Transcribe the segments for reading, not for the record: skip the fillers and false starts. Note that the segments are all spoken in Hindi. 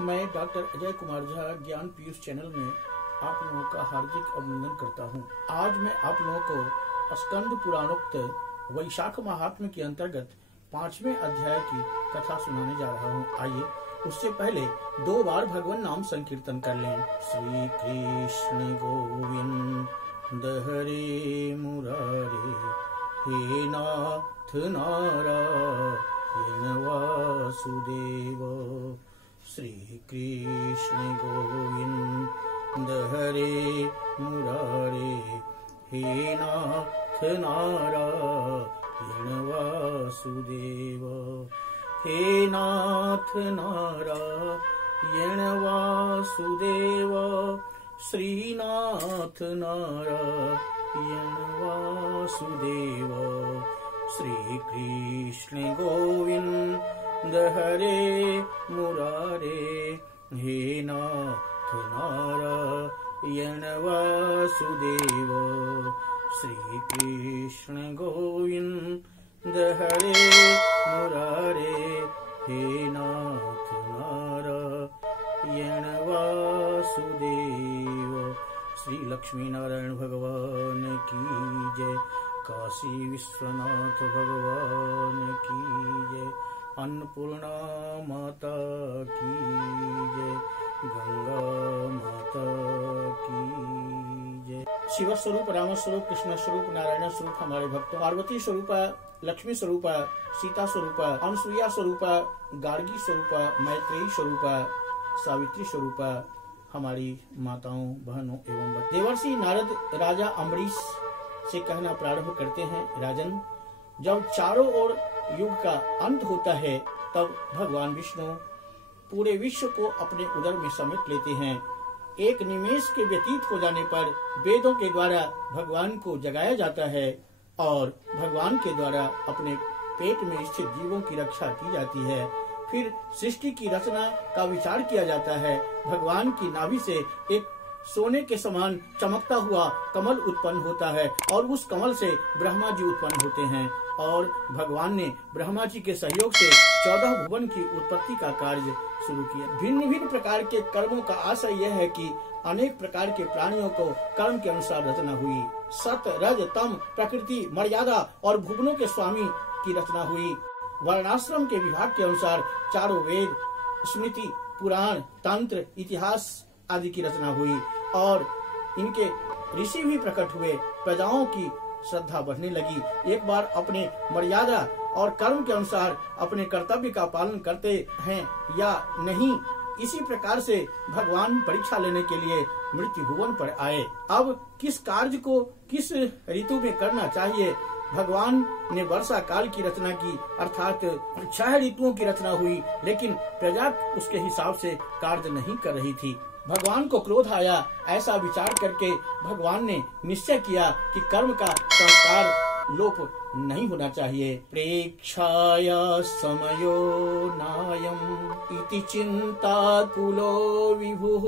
मैं डॉक्टर अजय कुमार झा ज्ञान पीयूष चैनल में आप लोगों का हार्दिक अभिनंदन करता हूं। आज मैं आप लोगों को स्कंद पुराणोक्त वैशाख महात्म्य के अंतर्गत 5वें अध्याय की कथा सुनाने जा रहा हूं। आइए उससे पहले 2 बार भगवान नाम संकीर्तन कर लें। श्री कृष्ण गोविंद हरे मुरारे, हे नाथ नारायण वासुदेव। श्री कृष्ण गोविंद हरे मुरारे, हे नाथ नारायण वासुदेव। हे नाथ नारायण वासुदेव, श्रीनाथ नारायण वासुदेव। श्री कृष्ण गोविंद हरे मुरारे, हे नाथ नारायण वासुदेव। श्री कृष्ण गोविंद हरे मुरारे, हे नाथ नारायण वासुदेव। श्री लक्ष्मी नारायण भगवान की जय। काशी विश्वनाथ भगवान की जय। अन्नपूर्णा माता की जय। गंगा माता की जय। शिव स्वरूप, राम स्वरूप, कृष्ण स्वरूप, नारायण स्वरूप हमारे भक्त, पार्वती स्वरूप, लक्ष्मी स्वरूप, सीता स्वरूप, अनुसुईया स्वरूप, गार्गी स्वरूप, मैत्रेयी स्वरूप, सावित्री स्वरूप हमारी माताओं, बहनों एवं देवर्षि नारद राजा अम्बरीश से कहना प्रारंभ करते हैं। राजन, जब चारों ओर युग का अंत होता है तब भगवान विष्णु पूरे विश्व को अपने उदर में समेट लेते हैं। एक निमेष के व्यतीत हो जाने पर वेदों के द्वारा भगवान को जगाया जाता है और भगवान के द्वारा अपने पेट में स्थित जीवों की रक्षा की जाती है। फिर सृष्टि की रचना का विचार किया जाता है। भगवान की नाभि से एक सोने के समान चमकता हुआ कमल उत्पन्न होता है और उस कमल से ब्रह्मा जी उत्पन्न होते हैं और भगवान ने ब्रह्मा जी के सहयोग से 14 भुवन की उत्पत्ति का कार्य शुरू किया। भिन्न भिन्न प्रकार के कर्मों का आशय यह है कि अनेक प्रकार के प्राणियों को कर्म के अनुसार रचना हुई। सत, रज, तम, प्रकृति, मर्यादा और भुवनों के स्वामी की रचना हुई। वर्णाश्रम के विभाग के अनुसार चारों वेद, स्मृति, पुराण, तंत्र, इतिहास आदि की रचना हुई और इनके ऋषि भी प्रकट हुए। प्रजाओं की श्रद्धा बढ़ने लगी। एक बार अपने मर्यादा और कर्म के अनुसार अपने कर्तव्य का पालन करते हैं या नहीं, इसी प्रकार से भगवान परीक्षा लेने के लिए मृत्यु भुवन पर आए। अब किस कार्य को किस ऋतु में करना चाहिए, भगवान ने वर्षा काल की रचना की, अर्थात 6 ऋतुओं की रचना हुई, लेकिन प्रजा उसके हिसाब से कार्य नहीं कर रही थी। भगवान को क्रोध आया। ऐसा विचार करके भगवान ने निश्चय किया कि कर्म का संस्कार लोप नहीं होना चाहिए। प्रेक्षाया समयो नायम इति चिंताकुलो विभुः,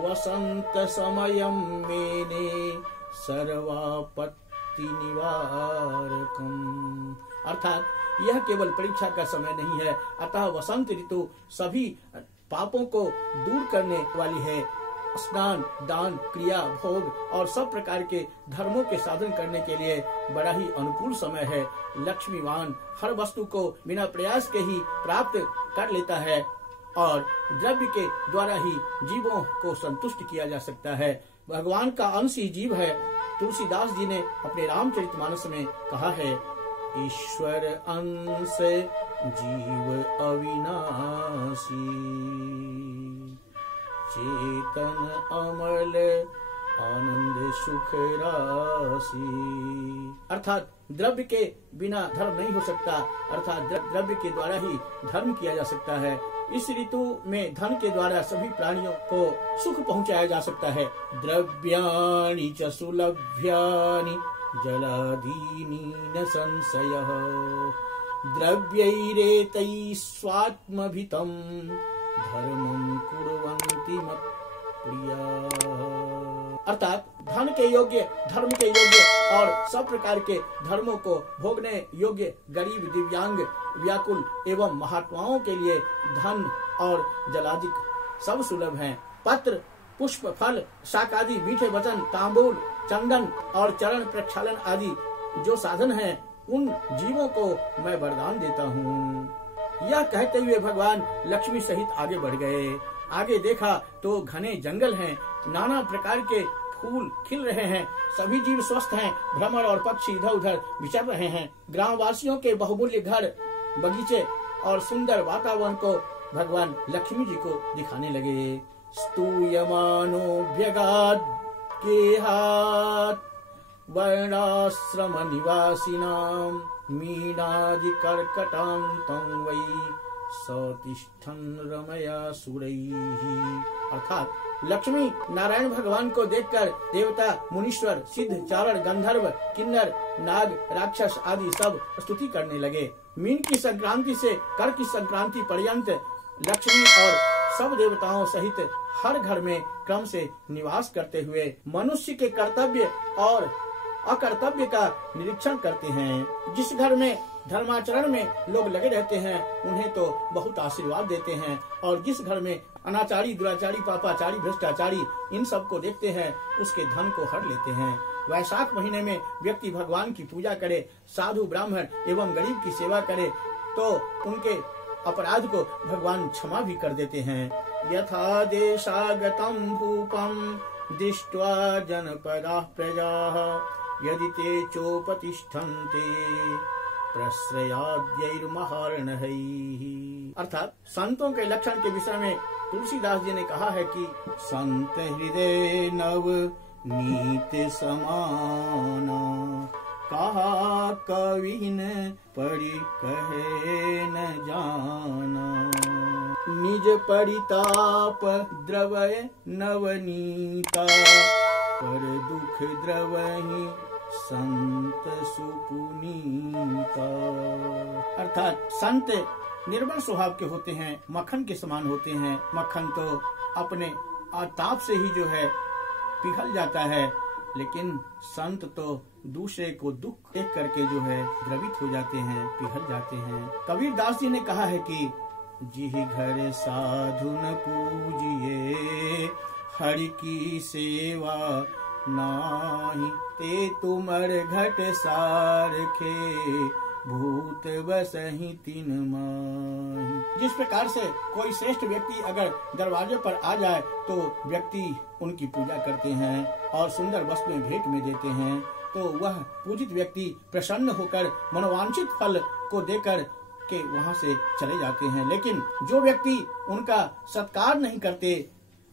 वसंत समयम मेने सर्वापत्ति निवारकम। अर्थात यह केवल परीक्षा का समय नहीं है, अतः वसंत ऋतु सभी पापों को दूर करने वाली है। स्नान, दान, क्रिया, भोग और सब प्रकार के धर्मों के साधन करने के लिए बड़ा ही अनुकूल समय है। लक्ष्मीवान हर वस्तु को बिना प्रयास के ही प्राप्त कर लेता है और द्रव्य के द्वारा ही जीवों को संतुष्ट किया जा सकता है। भगवान का अंश ही जीव है। तुलसीदास जी ने अपने रामचरितमानस में कहा है, ईश्वर अंश जीव अविनाशी, चेतन अमल आनंद सुख राशि। अर्थात द्रव्य के बिना धर्म नहीं हो सकता, अर्थात द्रव्य के द्वारा ही धर्म किया जा सकता है। इस ऋतु में धन के द्वारा सभी प्राणियों को सुख पहुंचाया जा सकता है। द्रव्याणि च सुलभ्यानि जलादीनि न संशयः, द्रव्यैरेतैः स्वात्मभितं धर्मं कुर्वन्ति मत्प्रियाः। अर्थात धन के योग्य, धर्म के योग्य और सब प्रकार के धर्मों को भोगने योग्य गरीब, दिव्यांग, व्याकुल एवं महात्माओं के लिए धन और जलादिक सब सुलभ हैं। पत्र, पुष्प, फल, शाक आदि, मीठे वचन, तांबूल, चंदन और चरण प्रक्षालन आदि जो साधन हैं, उन जीवों को मैं वरदान देता हूँ। यह कहते हुए भगवान लक्ष्मी सहित आगे बढ़ गए। आगे देखा तो घने जंगल हैं, नाना प्रकार के फूल खिल रहे हैं, सभी जीव स्वस्थ हैं, भ्रमर और पक्षी इधर उधर विचर रहे हैं। ग्रामवासियों के बहुमूल्य घर, बगीचे और सुंदर वातावरण को भगवान लक्ष्मी जी को दिखाने लगे। स्तूयमानो व्यगात् गेहात् वर्णाश्रम निवासिनां मीनादि कर्कटान्तं वै सतिष्ठन् रमया सुरैः। अर्थात लक्ष्मी नारायण भगवान को देखकर देवता, मुनीश्वर, सिद्ध, चारण, गंधर्व, किन्नर, नाग, राक्षस आदि सब स्तुति करने लगे। मीन की संक्रांति से कर की संक्रांति पर्यंत लक्ष्मी और सब देवताओं सहित हर घर में क्रम से निवास करते हुए मनुष्य के कर्तव्य और अकर्तव्य का निरीक्षण करते हैं। जिस घर में धर्माचरण में लोग लगे रहते हैं उन्हें तो बहुत आशीर्वाद देते हैं, और जिस घर में अनाचारी, दुराचारी, पापाचारी, भ्रष्टाचारी इन सब को देखते हैं उसके धन को हर लेते हैं। वैशाख महीने में व्यक्ति भगवान की पूजा करे, साधु, ब्राह्मण एवं गरीब की सेवा करे तो उनके अपराध को भगवान क्षमा भी कर देते हैं। यथा देशागतं भूपं दृष्ट्वा जनपदाः प्रजाः यदि ते चोपतिष्ठन्ते प्रश्रयाद्यैर्महार्णैः। अर्थात संतों के लक्षण के विषय में तुलसीदास जी ने कहा है कि संत हृदय नव नीत समान, कहा कविन पढ़ी कहे न जाना। निज परिताप द्रवय नवनीता, पर दुख द्रवहि संत सुपुनीता। अर्थात संत निर्मल स्वभाव के होते हैं, मक्खन के समान होते हैं। मक्खन तो अपने ताप से ही जो है पिघल जाता है, लेकिन संत तो दूसरे को दुख देख करके जो है द्रवित हो जाते हैं, पिघल जाते हैं। कबीर दास जी ने कहा है कि जिहि घर साधु न पूजिए, हरि की सेवा नाही, ते तुमर घट सारखे, भूत बसहि तिन माही। जिस प्रकार से कोई श्रेष्ठ व्यक्ति अगर दरवाजे पर आ जाए तो व्यक्ति उनकी पूजा करते हैं और सुंदर वस्तुएं भेंट में देते हैं, तो वह पूजित व्यक्ति प्रसन्न होकर मनोवांछित फल को देकर के वहां से चले जाते हैं। लेकिन जो व्यक्ति उनका सत्कार नहीं करते,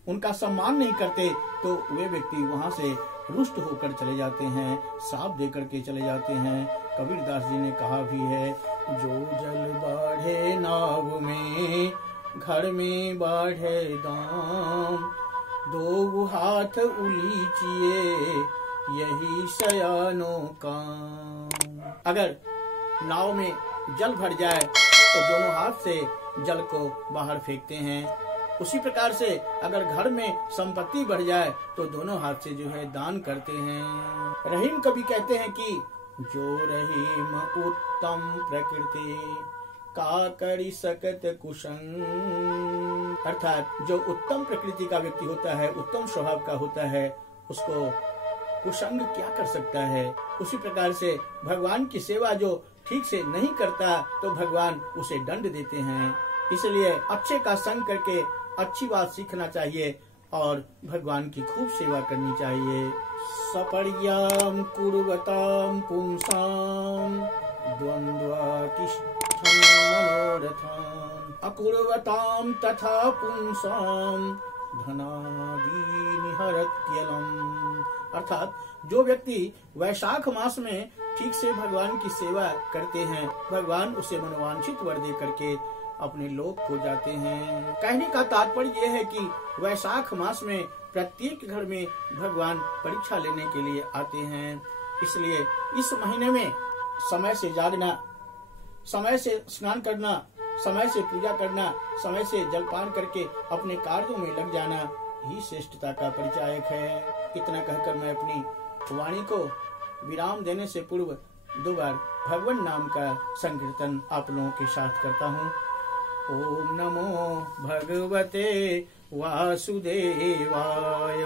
उनका सम्मान नहीं करते, तो वे व्यक्ति वहां से रुष्ट होकर चले जाते हैं, श्राप देकर के चले जाते हैं। कबीर दास जी ने कहा भी है, जो जल बाढ़े नाव में, घर में बाढ़े दाम, दो हाथ उलीचिए, यही शयानो काम। अगर नाव में जल भर जाए तो दोनों हाथ से जल को बाहर फेंकते हैं। उसी प्रकार से अगर घर में संपत्ति बढ़ जाए तो दोनों हाथ से जो है दान करते हैं। रहीम कवि कहते हैं कि जो रहीम उत्तम प्रकृति, का करी सकत कुसंग। अर्थात जो उत्तम प्रकृति का व्यक्ति होता है, उत्तम स्वभाव का होता है, उसको कुसंग क्या कर सकता है। उसी प्रकार से भगवान की सेवा जो ठीक से नहीं करता तो भगवान उसे दंड देते हैं। इसलिए अच्छे का संग करके अच्छी बात सीखना चाहिए और भगवान की खूब सेवा करनी चाहिए। सपर्याम कुर्वताम पुंसाम द्वंद्वातिष्ठन् मनोरथान्, अकुर्वताम तथा पुंसाम धनादीनि हरत्यलम्। अर्थात जो व्यक्ति वैशाख मास में ठीक से भगवान की सेवा करते हैं, भगवान उसे मनोवांछित वर दे करके अपने लोक को जाते हैं। कहने का तात्पर्य यह है कि वैशाख मास में प्रत्येक घर में भगवान परीक्षा लेने के लिए आते हैं। इसलिए इस महीने में समय से जागना, समय से स्नान करना, समय से पूजा करना, समय से जलपान करके अपने कार्यों में लग जाना ही श्रेष्ठता का परिचायक है। इतना कहकर मैं अपनी वाणी को विराम देने से पूर्व 2 बार भगवान नाम का संकीर्तन आप लोगों के साथ करता हूँ। ओम नमो भगवते वासुदेवाय।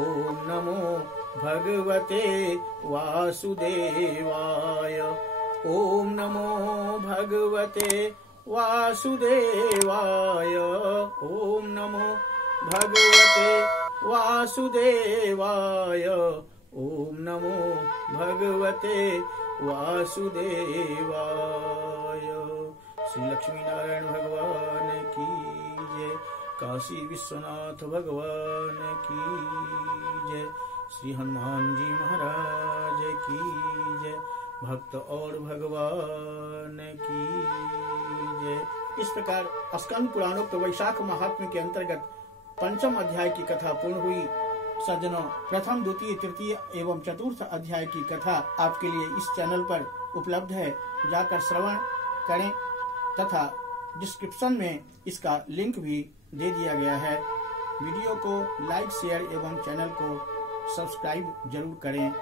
ओम नमो भगवते वासुदेवाय। ओम नमो भगवते वासुदेवाय। ओम नमो भगवते वासुदेवाय। ओम नमो भगवते वासुदेवाय। श्री लक्ष्मी नारायण भगवान की जय। काशी विश्वनाथ भगवान की जय। श्री हनुमान जी महाराज की जय। भक्त और भगवान की जय। इस प्रकार स्कंद पुराणोक्त वैशाख महात्म्य के अंतर्गत पंचम अध्याय की कथा पूर्ण हुई। सज्जनों, प्रथम, द्वितीय, तृतीय एवं चतुर्थ अध्याय की कथा आपके लिए इस चैनल पर उपलब्ध है। जाकर श्रवण करें तथा डिस्क्रिप्शन में इसका लिंक भी दे दिया गया है। वीडियो को लाइक, शेयर एवं चैनल को सब्सक्राइब जरूर करें।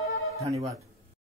धन्यवाद।